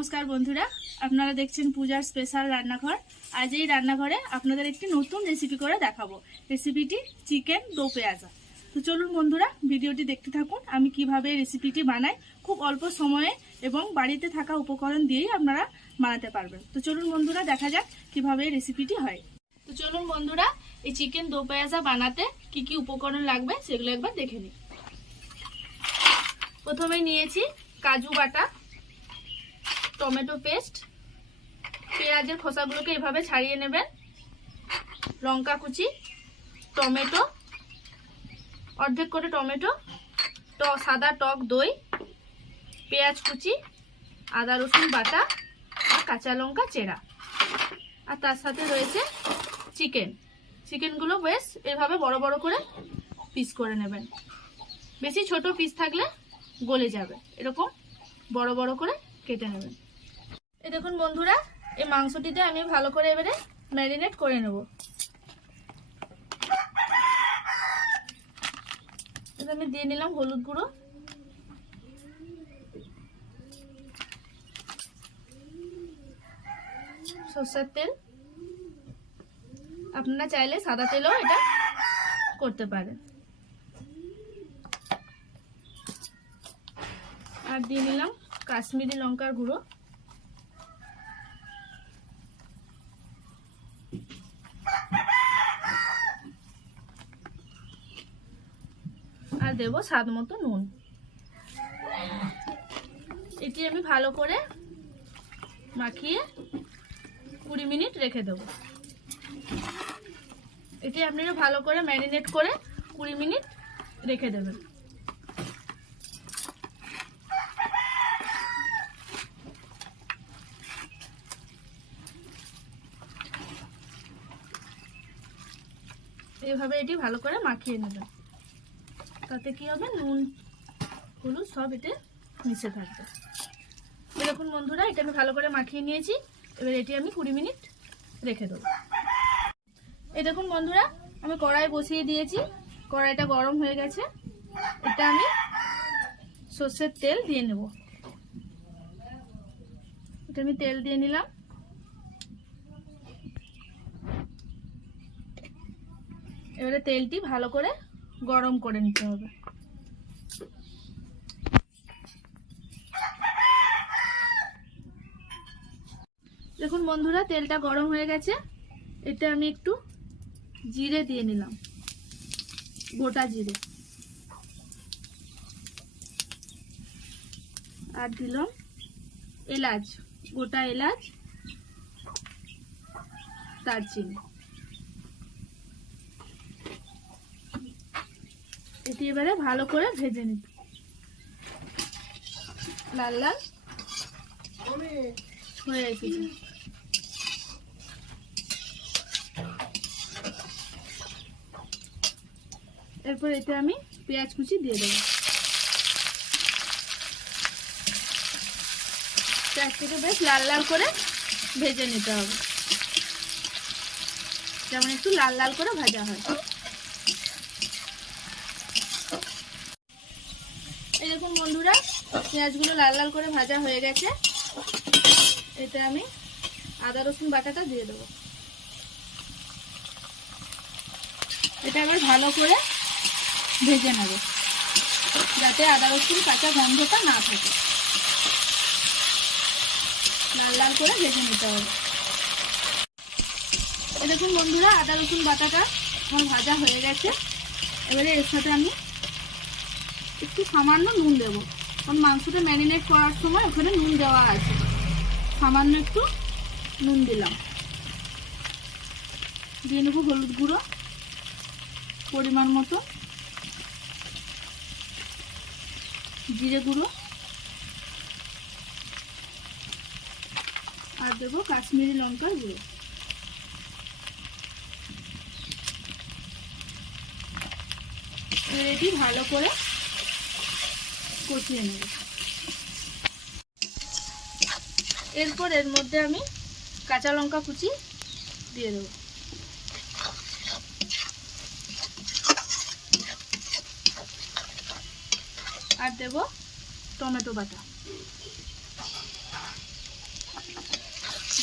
নমস্কার বন্ধুরা, আপনারা দেখছেন পূজার স্পেশাল রান্নাঘর। আজ এই রান্নাঘরে আপনাদের একটি নতুন রেসিপি করে দেখাবো। রেসিপিটি চিকেন দো পেঁয়াজা। তো চলুন বন্ধুরা, ভিডিওটি দেখতে থাকুন। আমি কিভাবে রেসিপিটি বানাই, খুব অল্প সময়ে এবং বাড়িতে থাকা উপকরণ দিয়েই আপনারা বানাতে পারবেন। তো চলুন বন্ধুরা, দেখা যাক কিভাবে রেসিপিটি হয়। তো চলুন বন্ধুরা, এই চিকেন দো পেঁয়াজা বানাতে কি কি উপকরণ লাগবে সেগুলো একবার দেখে নিই। প্রথমে নিয়েছি কাজু বাটা, টমেটো পেস্ট, পেঁয়াজের খোসাগুলোকে এভাবে ছাড়িয়ে নেবেন, লঙ্কা কুচি, টমেটো, অর্ধেক করে টমেটো, সাদা টক দই, পেঁয়াজ কুচি, আদা রসুন বাটা আর কাঁচা লঙ্কা চেরা। আর তার সাথে রয়েছে চিকেনগুলো বেশ এভাবে বড় বড় করে পিস করে নেবেন। বেশি ছোট পিস থাকলে গলে যাবে, এরকম বড় বড় করে কেটে নেবেন। এই দেখুন বন্ধুরা, এই মাংসটিতে আমি ভালো করে এবারে ম্যারিনেট করে নেব। আমি দিয়ে নিলাম হলুদ গুঁড়ো, সরষের তেল, আপনারা চাইলে সাদা তেলও এটা করতে পারেন, আর দিয়ে নিলাম কাশ্মীরি লঙ্কার গুঁড়ো, আর দেব স্বাদ মতো নুন। এটি আমি ভালো করে মাখিয়ে 20 মিনিট রেখে দেব। এটি আপনারা ভালো করে ম্যারিনেট করে 20 মিনিট রেখে দেবেন। এইভাবে এটি ভালো করে মাখিয়ে নেবেন, তাতে কি হবে, নুন হলুদ সব এতে মিশে থাকবে। দেখুন বন্ধুরা, এটা আমি ভালো করে মাখিয়ে নিয়েছি। এবার এটি আমি 20 মিনিট রেখে দেবো। এই দেখুন বন্ধুরা, আমি কড়াই বসিয়ে দিয়েছি, কড়াইটা গরম হয়ে গেছে। এটা আমি সর্ষের তেল দিয়ে নেব। এটা আমি তেল দিয়ে নিলাম। এবারে তেলটি ভালো করে গরম করে নিতে হবে। দেখুন বন্ধুরা, তেলটা গরম হয়ে গেছে। এটা আমি একটু জিরে দিয়ে নিলাম, গোটা জিরে, আর দিলাম এলাচ, গোটা এলাচ, দারচিনি। এটি এবারে ভালো করে ভেজে নিতে, লাল লাল হয়ে এসেছে। এরপর এতে আমি পেঁয়াজ কুচি দিয়ে দেবো। পেঁয়াজটাকে বেশ লাল লাল করে ভেজে নিতে হবে, যেমন একটু লাল লাল করে ভাজা হয়। এই দেখুন বন্ধুরা, পেঁয়াজগুলো লাল লাল করে ভাজা হয়ে গেছে। এতে আমি আদা রসুন বাটাটা দিয়ে দেবো। এটা এবার ভালো করে ভেজে নেব, যাতে আদা রসুন কাঁচা গন্ধটা না থাকে। লাল লাল করে ভেজে নিতে হবে। এই দেখুন বন্ধুরা, আদা রসুন বাটাটা আমার ভাজা হয়ে গেছে। এবারে এর সাথে আমি একটু সামান্য নুন দেবো, কারণ মাংসটা ম্যারিনেট করার সময় ওখানে নুন দেওয়া আছে। সামান্য একটু নুন দিলাম। দিয়ে নেবো হলুদ গুঁড়ো পরিমাণ মতো, জিরে গুঁড়ো, আর দেবো কাশ্মীরি লঙ্কার গুঁড়ো। এটি ভালো করে কষিয়ে নেব। এরপর এর মধ্যে আমি কাঁচা লঙ্কা কুচি দিয়ে দেবো। আর দেব টমেটো বাটা।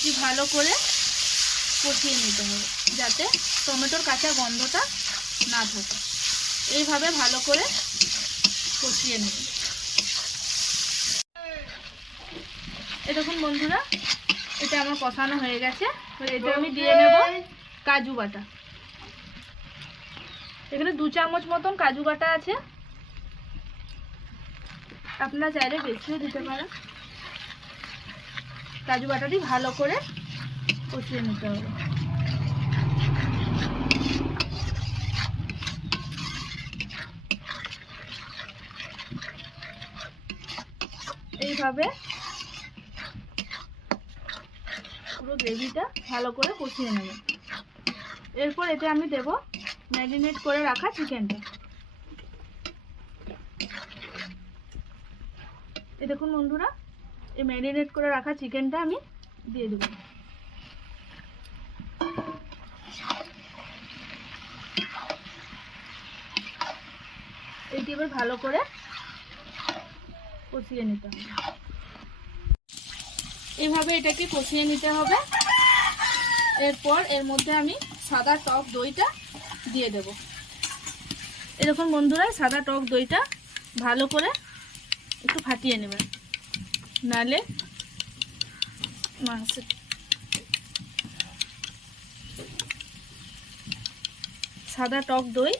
এটি ভালো করে কষিয়ে নিতে হবে যাতে টমেটোর কাঁচা গন্ধটা না থাকে। এইভাবে ভালো করে কষিয়ে নেব। এই দেখুন বন্ধুরা, এটা আমার কষানো হয়ে গেছে। এটা আমি দিয়ে নেব কাজু বাটা। এখানে 2 চামচ মতন কাজু বাটা আছে, আপনারা চাইলে বেশিও দিতে পারেন। কাজু বাটাটি ভালো করে কষিয়ে নিতে হবে। এইভাবে পুরো গ্রেভিটা ভালো করে কষিয়ে নেব। এরপর এতে আমি দেব ম্যারিনেট করে রাখা চিকেনটা। এই দেখুন বন্ধুরা, এই ম্যারিনেট করে রাখা চিকেনটা আমি দিয়ে দেব। এটি এবার ভালো করে কষিয়ে নিতে হবে। এইভাবে এটাকে কষিয়ে নিতে হবে। এরপর এর মধ্যে আমি সাদা টক দইটা দিয়ে দেব। এরকম বন্ধুরা, সাদা টক দইটা ভালো করে একটু ফাটিয়ে নেবেন, নালে মাংস। সাদা টক দই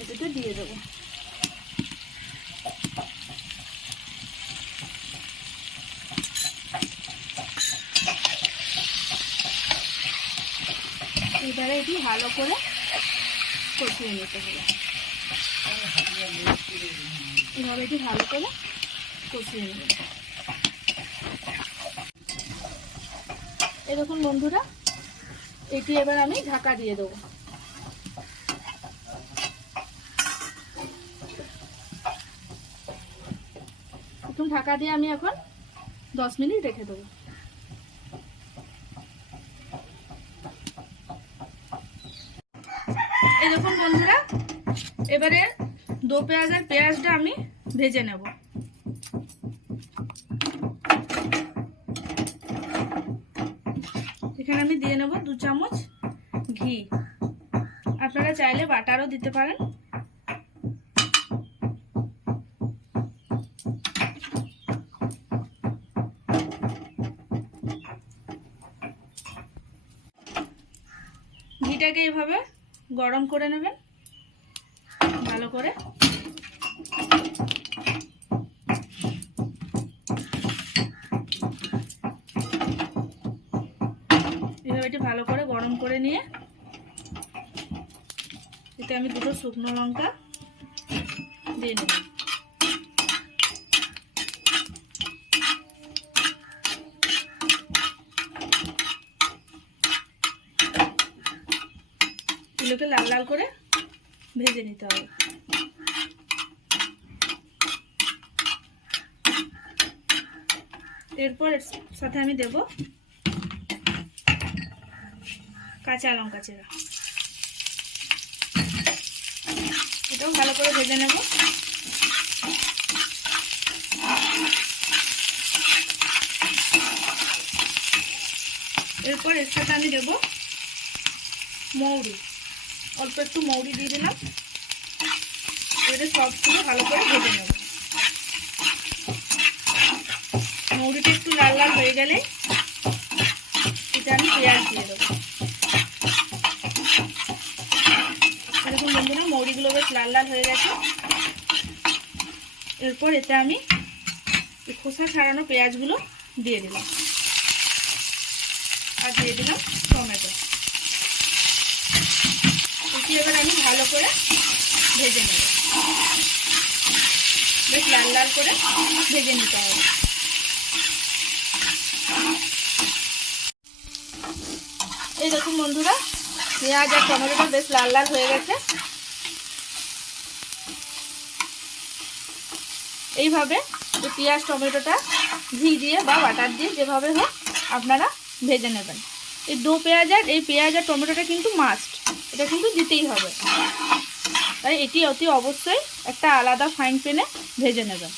এটাতে দিয়ে দেবো। এবারে এটি ভালো করে কষিয়ে নিতে হবে। এভাবে এটি ভালো করে কষিয়ে নেবে। এই দেখুন বন্ধুরা, এটি এবার আমি ঢাকা দিয়ে দেবো। এখন ঢাকা দিয়ে আমি এখন 10 মিনিট রেখে দেবো। এই দেখুন বন্ধুরা, এবারে দো পেঁয়াজ আর পেঁয়াজটা আমি ভেজে নেব। এখানে আমি দিয়ে নেব 2 চামচ ঘি। আপনারা চাইলে বাটারও দিতে পারেন। ঘিটাকে এইভাবে গরম করে নেবেন ভালো করে। এভাবে এটি ভালো করে গরম করে নিয়ে এতে আমি 2টো শুকনো লঙ্কা দিয়ে নেব। এগুলোকে লাল লাল করে ভেজে নিতে হবে। এরপর এর সাথে আমি দেব কাঁচা লঙ্কা চেরা। এটাও ভালো করে ভেজে নেব। এরপর এর সাথে আমি দেব মৌরি। অল্প একটু মৌরি দিয়ে দিলাম। এটা সবগুলো ভালো করে ভেজে নেব। মৌরিটা একটু লাল লাল হয়ে গেলে এটা আমি পেঁয়াজ দিয়ে দেবো। এরকম বন্ধুরা, মৌরিগুলো বেশ লাল লাল হয়ে গেছে। এরপর এতে আমি খোসা ছাড়ানো পেঁয়াজগুলো দিয়ে দিলাম আর দিয়ে দিলাম টমেটো। এটি এবার আমি ভালো করে ভেজে নেব। বেশ লাল লাল করে ভেজে নিতে হবে। এই দেখুন বন্ধুরা, পেঁয়াজ আর টমেটোটা বেশ লাল লাল হয়ে গেছে। এইভাবে পেঁয়াজ টমেটোটা ঘি দিয়ে বা বাটার দিয়ে যেভাবে হোক আপনারা ভেজে নেবেন। এই দো পেঁয়াজ আর টমেটোটা কিন্তু মাস্ট, এটা কিন্তু দিতেই হবে। তাই এটি অতি অবশ্যই একটা আলাদা ফ্রাইং প্যানে ভেজে নেবেন।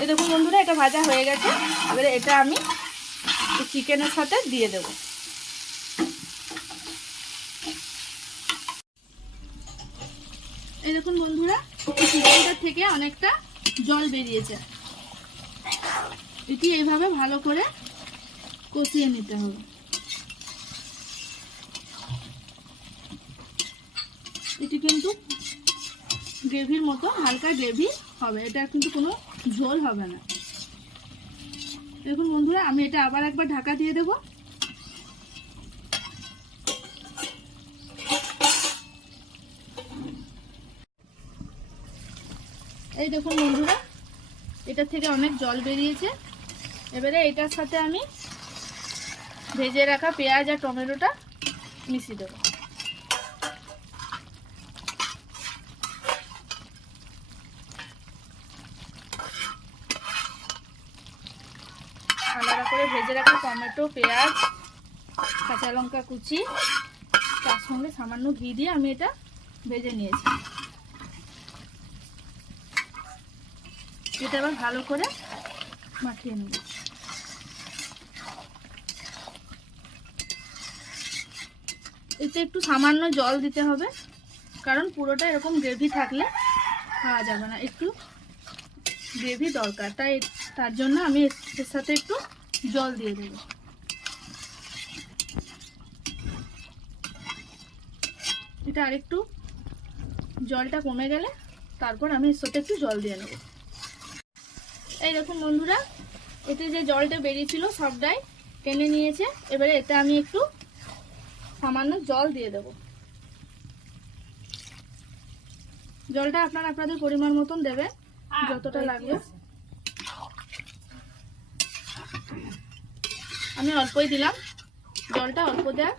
এই দেখুন বন্ধুরা, এটা ভাজা হয়ে গেছে। এবারে এটা আমি চিকেনের সাথে দিয়ে দেব। এই দেখুন বন্ধুরা, চিকেনটার থেকে অনেকটা জল বেরিয়েছে। এটি এইভাবে ভালো করে কষিয়ে নিতে হবে। এটি কিন্তু গ্রেভির মতো হালকা গ্রেভি হবে, এটা কিন্তু কোনো ঝোল হবে না। দেখুন বন্ধুরা, আমি এটা আবার একবার ঢাকা দিয়ে দেব। এই দেখুন বন্ধুরা, এটা থেকে অনেক জল বেরিয়েছে। এবারে এটার সাথে আমি ভেজে রাখা পেঁয়াজ আর টমেটোটা মিশিয়ে দেবো। আলাদা করে ভেজে রাখা টমেটো, পেঁয়াজ, কাঁচা লঙ্কা কুচি, তার সঙ্গে সামান্য ঘি দিয়ে আমি এটা ভেজে নিয়েছি। এটা আবার ভালো করে মাখিয়ে নেব। এতে একটু সামান্য জল দিতে হবে, কারণ পুরোটা এরকম গ্রেভি থাকলে খাওয়া যাবে না, একটু গ্রেভি দরকার, তাই তার জন্য আমি এর সাথে একটু জল দিয়ে দেব। এটা আরেকটু জলটা কমে গেলে তারপর আমি এর সাথে একটু জল দিয়ে নেব। এই দেখুন বন্ধুরা, এতে যে জলটা বেরিয়েছিল সবটাই টেনে নিয়েছে। এবারে এতে আমি একটু সামান্য জল দিয়ে দেব। জলটা আপনারা আপনাদের পরিমাণ মতন দেবেন, যতটা লাগবে। আমি অল্পই দিলাম, জলটা অল্প দেওয়ার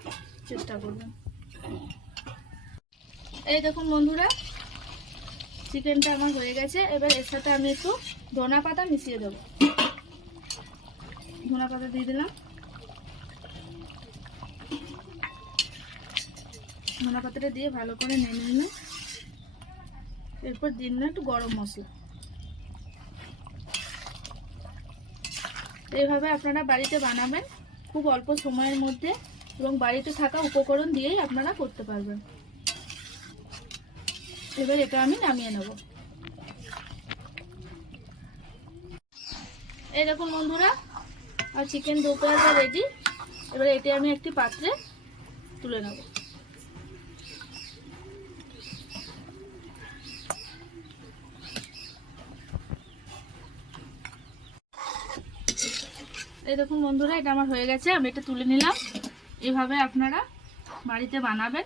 চেষ্টা করবেন। এই দেখুন বন্ধুরা, চিকেনটা আমার হয়ে গেছে। এবার এর সাথে আমি একটু ধনা পাতা মিশিয়ে দেবো। ধনা পাতা দিয়ে দিলাম। ধনা পাতাটা দিয়ে ভালো করে নেড়ে নিলাম। এরপর দিন না একটু গরম মশলা। এইভাবে আপনারা বাড়িতে বানাবেন খুব অল্প সময়ের মধ্যে, এবং বাড়িতে থাকা উপকরণ দিয়েই আপনারা করতে পারবেন। এবার এটা আমি নামিয়ে নেব। এই দেখুন বন্ধুরা, আর চিকেন দো পেঁয়াজা রেডি। এবার এটা আমি একটি পাত্রে তুলে নেব। এই দেখুন বন্ধুরা, এটা আমার হয়ে গেছে, আমি এটা তুলে নিলাম। এভাবে আপনারা বাড়িতে বানাবেন,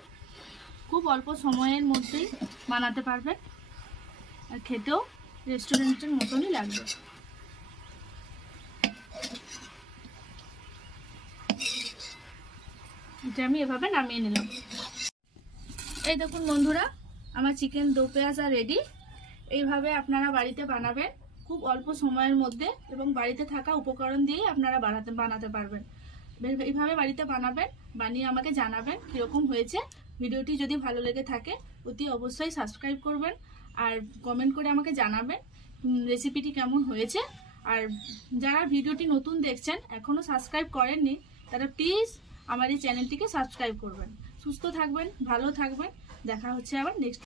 খুব অল্প সময়ের মধ্যেই বানাতে পারবেন, আর খেতেও রেস্টুরেন্টের মতনই লাগবে। এটা আমি এভাবে নামিয়ে নিলাম। এই দেখুন বন্ধুরা, আমার চিকেন দো পেঁয়াজা রেডি। এইভাবে আপনারা বাড়িতে বানাবেন খুব অল্প সময়ের মধ্যে, এবং বাড়িতে থাকা উপকরণ দিয়েই আপনারা বানাতে পারবেন। এইভাবে বাড়িতে বানাবেন, বানিয়ে আমাকে জানাবেন কীরকম হয়েছে। ভিডিওটি যদি ভালো লেগে থাকে অতি অবশ্যই সাবস্ক্রাইব করবেন, আর কমেন্ট করে আমাকে জানাবেন রেসিপিটি কেমন হয়েছে। আর যারা ভিডিওটি নতুন দেখছেন, এখনও সাবস্ক্রাইব করেননি, তারা প্লিজ আমার এই চ্যানেলটিকে সাবস্ক্রাইব করবেন। সুস্থ থাকবেন, ভালো থাকবেন। দেখা হচ্ছে আবার নেক্সট